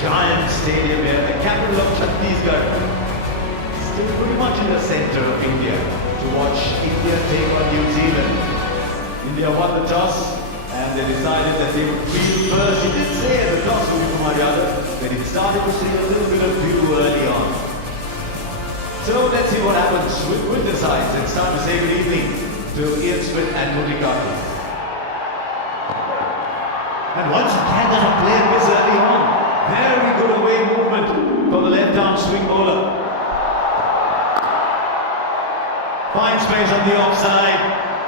giant stadium here, the capital of Chhattisgarh. Still pretty much in the center of India to watch India take on New Zealand. India won the toss and they decided that they would field first. He did say at the toss with Kumar Yadav that he started to see a little bit of view early on. So let's see what happens with the sides. It's time to say good evening to Ian Smith and Mutikatu. And once again there's a player miss early on. Very good away movement for the left-arm swing bowler. Fine space on the offside.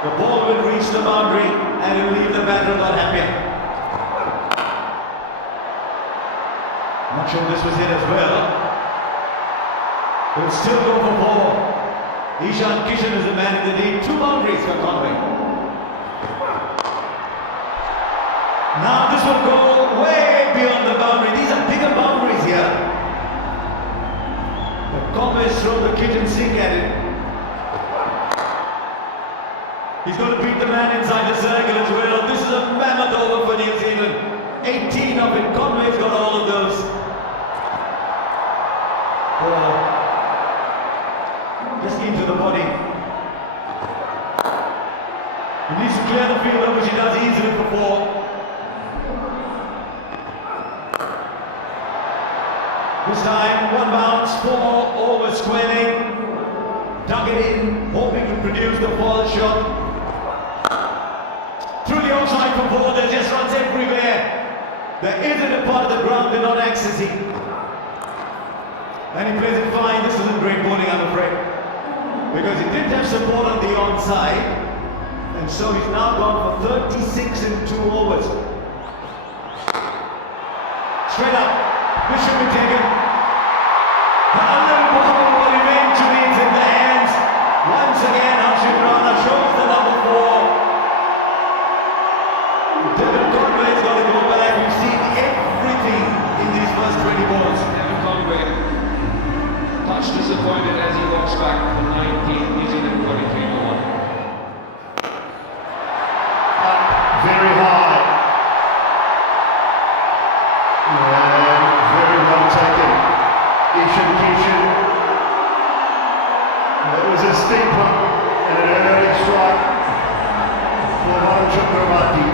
The ball will reach the boundary and it will leave the batter a lot happier. Not sure this was it as well. Will still go for four. Ishan Kishan is the man in the lead. 2 boundaries for Conway. Now this will go way beyond the boundary. These are bigger boundaries here. But Conway's thrown the kitchen sink at it. He's going to beat the man inside the circle as well. This is a mammoth over for New Zealand. 18 of it. Conway's got all of those. Oh. Just into the body. He needs to clear the field, which he does easily for 4. This time, 1 bounce, 4 over squaring. Dug it in, hoping to produce the ball shot. Through the offside for 4, there's just runs everywhere. There isn't a part of the ground they're not accessing. And he plays it fine. This isn't great bowling, I'm afraid. Because he didn't have support on the onside. And so he's now gone for 36 in 2 overs. Straight up. This should be taken. A little ball, but eventually it's in the hands. Once again, Harshit Rana shows the number 4. Devin Conway's got to go back. We've seen everything in these first 20 balls. Devin Conway, much disappointed as he walks back for 19, New Zealand 43 for 1. Very high. Yeah, very well taken. Ishan Kishan. That was a steep one and an early strike for Varun Chakravarti.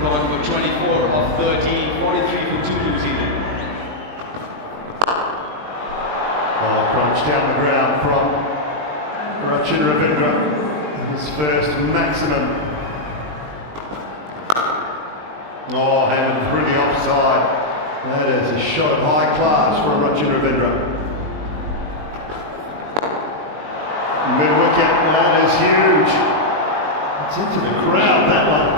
Going for 24 of 13, 43 for 2 New Zealand. Oh, crunch down the ground from Rachin Ravindra. His first maximum. Oh, handed through the offside. That is a shot of high class from Rachin Ravindra. Mid-wicket, that is huge. It's into the crowd, that one.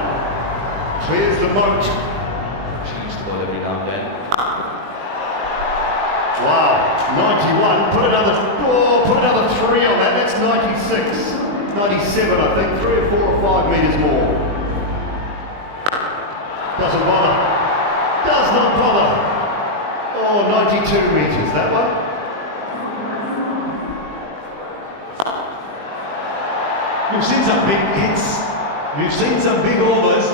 Clears the moat. Change the ball every now and then. Wow, 91. Put another 3 on that. That's 96. 97, I think. 3 or 4 or 5 metres more. Doesn't bother. Does not bother. Oh, 92 metres, that one. We've seen some big hits. We've seen some big overs.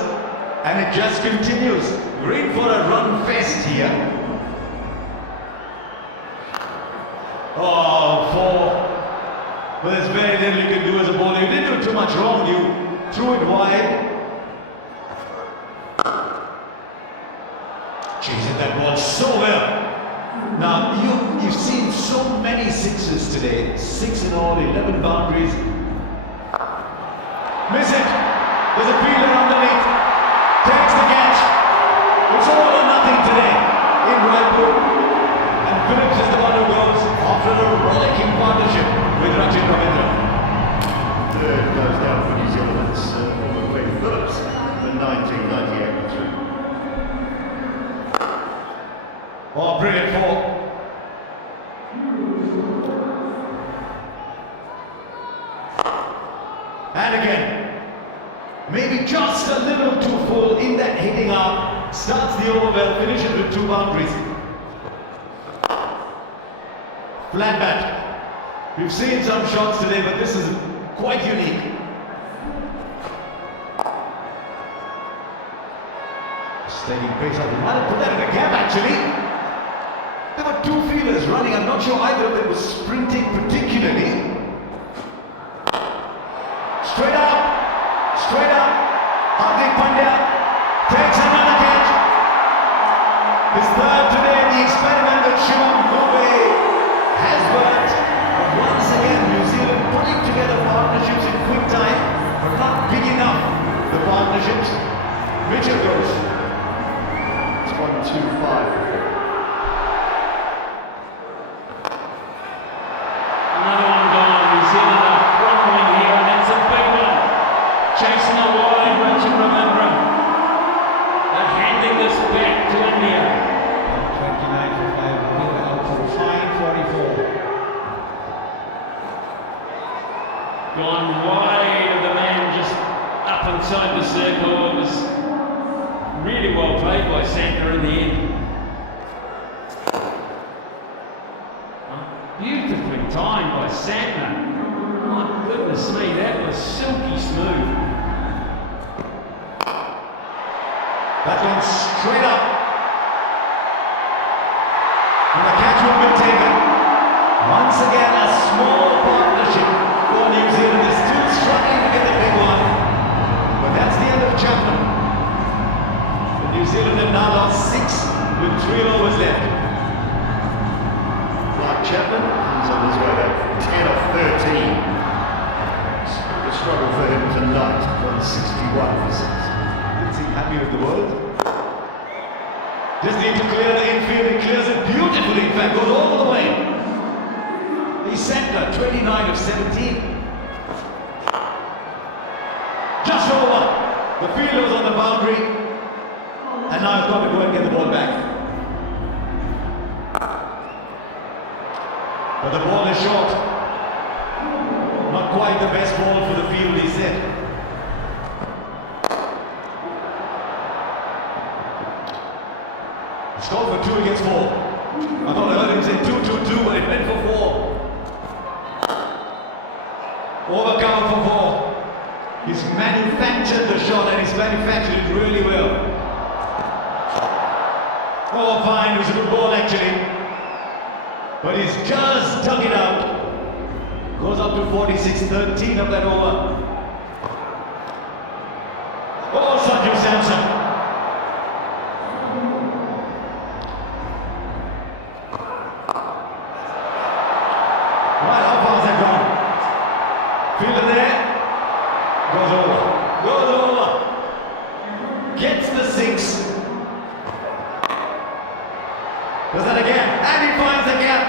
And it just continues. We're in for a run fest here. Oh, 4. But there's very little you can do as a bowler. You didn't do too much wrong. You threw it wide. Chasing that ball so well. Now, you've seen so many 6s today. 6 in all, 11 boundaries. Miss it. There's a fielder underneath. Takes the catch. It's all or nothing today in Raipur. And Phillips is the one who goes after a rollicking partnership with Rachin Ravindra. Third goes down for New Zealand. It's Wayne Phillips, the 1998 victory. Oh, brilliant 4. And again. Maybe just a little too full in that hitting arm. Starts the over well, finishes with 2 boundaries. Flat bat. We've seen some shots today, but this is quite unique. Steady pace up. He might have put that in a gap actually. There were two fielders running. I'm not sure either of them was sprinting particularly. Straight up. Straight up. Hardik Pandya takes another catch. His third today. The experiment with Shivam Dubey has worked. But once again, New Zealand putting together partnerships in quick time, but not big enough. The partnerships. Mitchell goes. It's 1-2-5. Another one gone. New Zealand are crumbling here, and that's a big one. Chasing the wide, Richard Ravindra. They're handing this back to India. 29 for 5, we're out for 5:44. Gone wide of the man just up inside the circle. It was really well played by Santner in the end. Beautifully timed by Santner. My goodness me, that was silky smooth. That one straight up. And the catch will be taken. Once again, a small partnership for New Zealand. Is still struggling to get the big one. But that's the end of Chapman. New Zealand have now lost 6 with 3 overs left. Like Chapman, he's on his way to 10 of 13. A struggle for him tonight, 161 for 6. Didn't seem happy with the world. Just need to clear the infield. He clears it beautifully, in fact, goes all the way. The centre, 29 of 17. Just over. The fielder was on the boundary. And now he's got to go and get the ball back. But the ball is short. Not quite the best ball for the field, he said. It's called for 2 against 4. I thought I heard him say 2-2-2, but it went for 4. Overcover for 4. He's manufactured the shot and he's manufactured it really well. Oh, fine, it was a good ball actually. But he's just dug it out. Goes up to 46-13 of that over. Oh, Sanju Samson. Right, how far has that gone? Fielder there. Goes over. Goes over. Gets the 6. Does that again, and he finds the gap,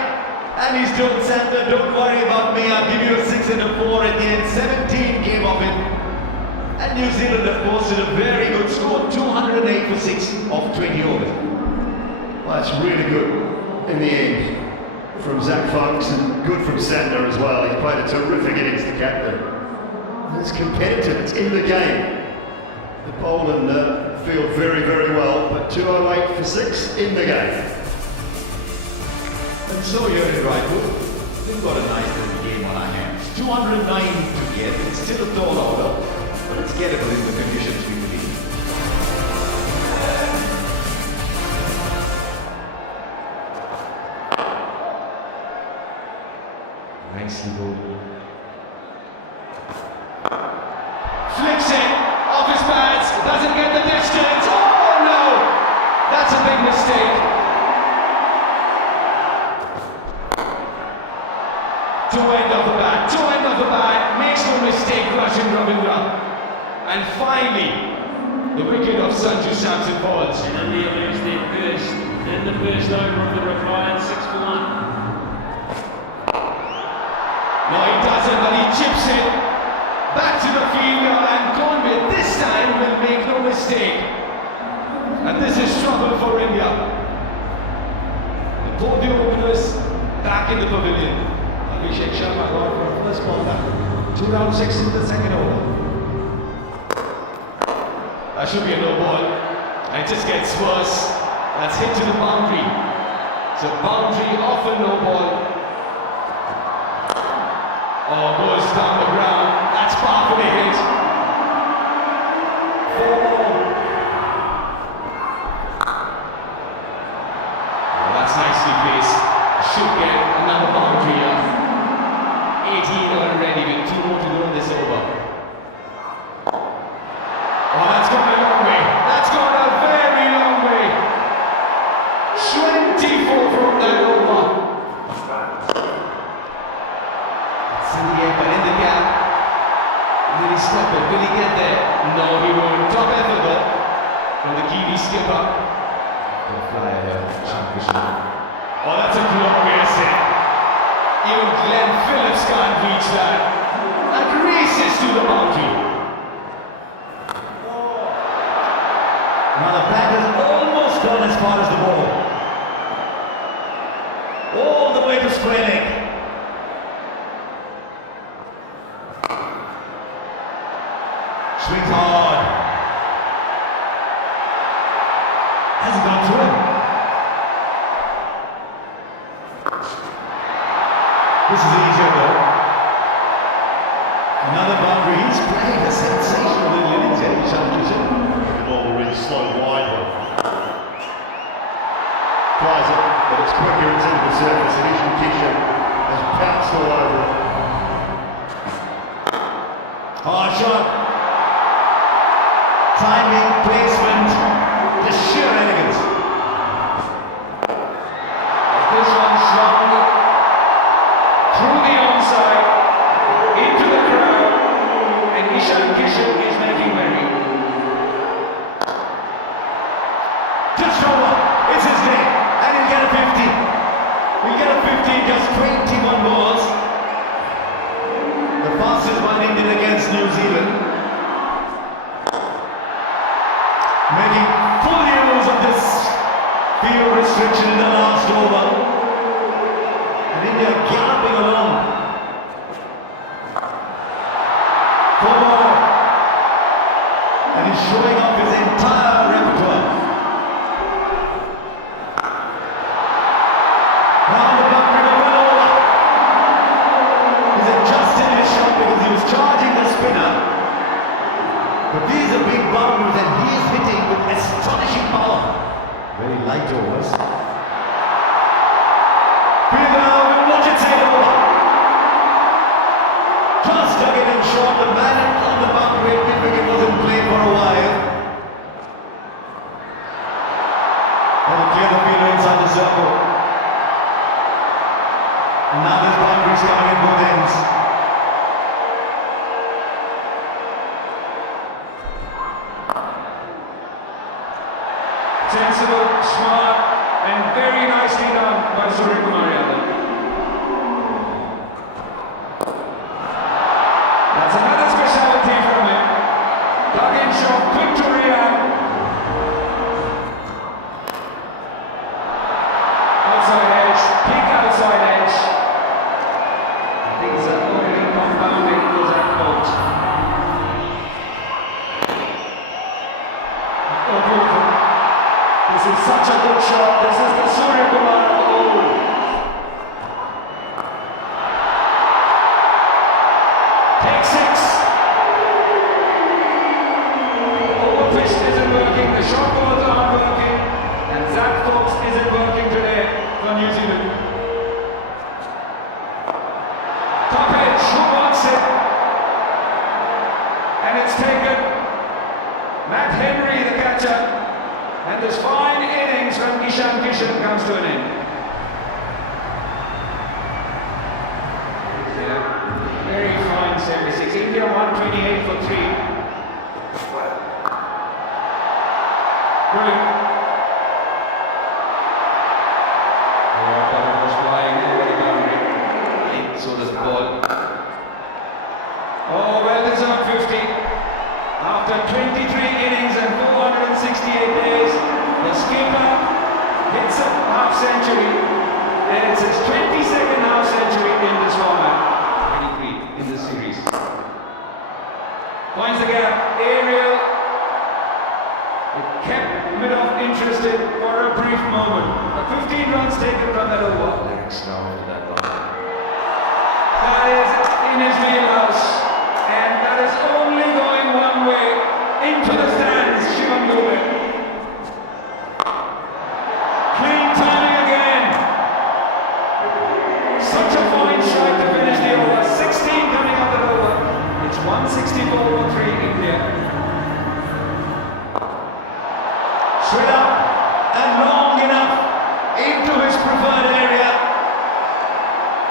and he's told Santner, don't worry about me, I'll give you a 6 and a 4 at the end. 17 came off it, and New Zealand have posted a very good score, 208 for 6 off 20 overs. Well, that's really good in the end from Zach Funks and good from Santner as well. He's played a terrific innings, the captain. It's competitive, it's in the game. The Poland field very, very well, but 208 for 6 in the game. And so here in Raipur, we've got a nice little game on our hands. 209 to get. It's still a tall order, but it's gettable in the conditions we believe. Nicely bowled. Flicks it off his pads, doesn't get the distance. Oh no! That's a big mistake. Two end of the bat, makes no mistake, Rajin Ravindra. And finally, the wicket of Sanju Samson falls. And India lose their first in the first over of the required 6 for 1. No, he doesn't, but he chips it back to the fielder, and Conway this time will make no mistake. And this is trouble for India. The podium openers back in the pavilion. Abhishek Sharma got for first ball back. 2 round 6 in the second over. That should be a no ball. And it just gets worse. That's hit to the boundary. So boundary off a no ball. Oh, goes down the ground. That's powerfully hit. 4 more. gap. Will he step it? Will he get there? No, he won't. Top effort though from the Kiwi skipper. Good flyer here, Krishna. Oh, that's a glorious hit. Even Glenn Phillips can't reach that. And races to the boundary. Now the bat has almost gone as far as the ball. All the way to square leg. Swings hard. Has it gone through him? This is easier though. Another boundary. He's playing a sensational little innings here. The ball will really slow wide one. Flies it, but it's quicker, it's into the surface, and Ishan Kishan has bounced all over it. Hard shot. Timing, placement, the sheer elegance. This one swung through the onside, into the crowd, and Ishan Kishan is making merry. Just over. It's his day. And he'll get a 50. He'll get a 50 in just 21 balls. The fastest one Indian against New Zealand. Making full use of this field restriction in the last over. And India galloping along. 4 ball. And he's showing off his entire repertoire. Now the boundary will run over. He's adjusted his shot because he was charging the spinner. But these are big boundaries and he is hitting with astonishing power. Very light overs. Fielder will watch it sail over. Just dug it in short. The man on the boundary wicket was in play for a while. And clear the fielder inside the circle. And now there's boundaries coming in both ends. Sensible, smart, and very nicely done by Suryakumar Yadav. That's another speciality from him. Plug-in shot, quick to react. Outside edge, peak outside edge. Things are already compounding for that boat. This is such a good shot. This is the Suryakumar of old. Take 6. Overpitch isn't working. The short balls aren't working. And Zach Fox isn't working today for New Zealand. Top edge, who wants it? And it's taken. Matt Henry, the catcher. And this fine innings from Ishan Kishan comes to an end. Very fine 76. India 128 for 3. Brilliant. Ball was flying over the boundary. So does the ball. Oh, well deserved 50. After 23 innings and 468 days, the skipper hits a half century, and it's his 22nd half century in this format. 23 in this series. Finds the gap, aerial. It kept Midoff interested for a brief moment. But 15 runs taken from that over. Lyrics now into that one. That is in his wheelhouse, and that is only going one way, into the stands, Shivam Dubey. Clean timing again. Such a fine strike to finish the over. 16 coming up the over. It's 164 for 3 India. Straight up and long enough into his preferred area.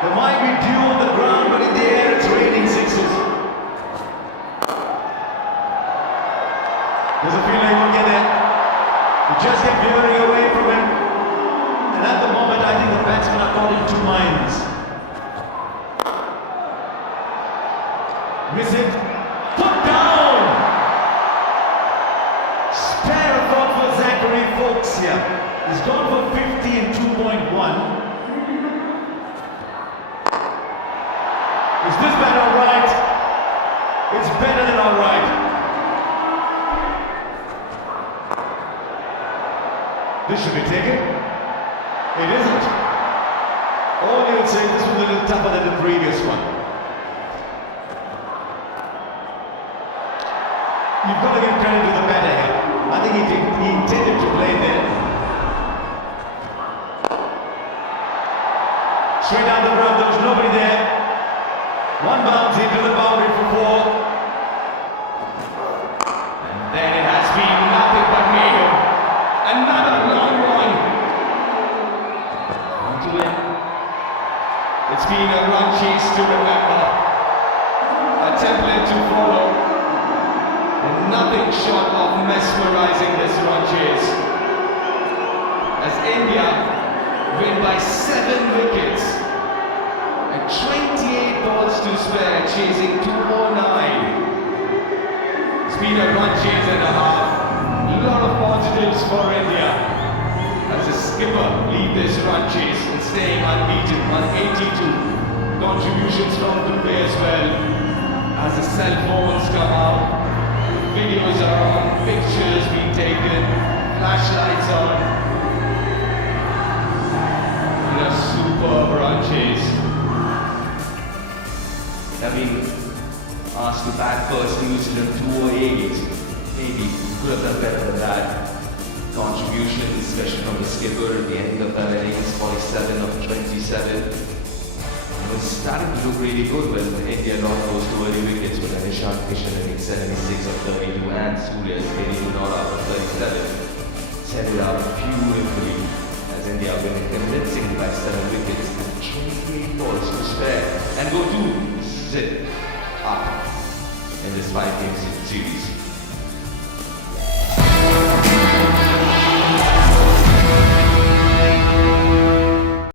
There might be dew on the ground, but in the air it's raining sixes. Doesn't feel like he won't get there. He just kept veering away from him. And at the moment, I think the batsmen are caught in two minds. Miss it. Put down! Spare thought for Zachary Folks here. He's gone for 50 in 2.1. Is this better alright? It's better than alright. This should be taken. It isn't. All you would say, this was a little tougher than the previous one. You've got to give credit to the batter here. I think he intended to play there. Straight down the ground, there was nobody there. One bounce into the boundary for 4. And then it has been nothing but mayhem. Another long one. Onto it. It's been a run chase to remember. A template to follow. And nothing short of mesmerizing this run chase. As India win by 7 wickets. And 28 balls to spare, chasing 209. It's been a run chase and a half. A lot of positives for India. As the skipper lead this run chase and staying unbeaten, 182. Contributions from Dubai as well. As the cell phones come out, videos are on, pictures being taken, flashlights on. And a superb run chase. I've been asked to bat first New Zealand 208. Maybe could have done better than that. Contributions, especially from the skipper at the end of that innings, 47 of 27. It was starting to look really good when India lost those 2 early wickets with Nishan Kishan hitting 76 of 32 and Surya hitting not out of 37. Set it up beautifully as India winning convincingly by 7 wickets and 28 balls to spare and go to sit up in this 5-game series.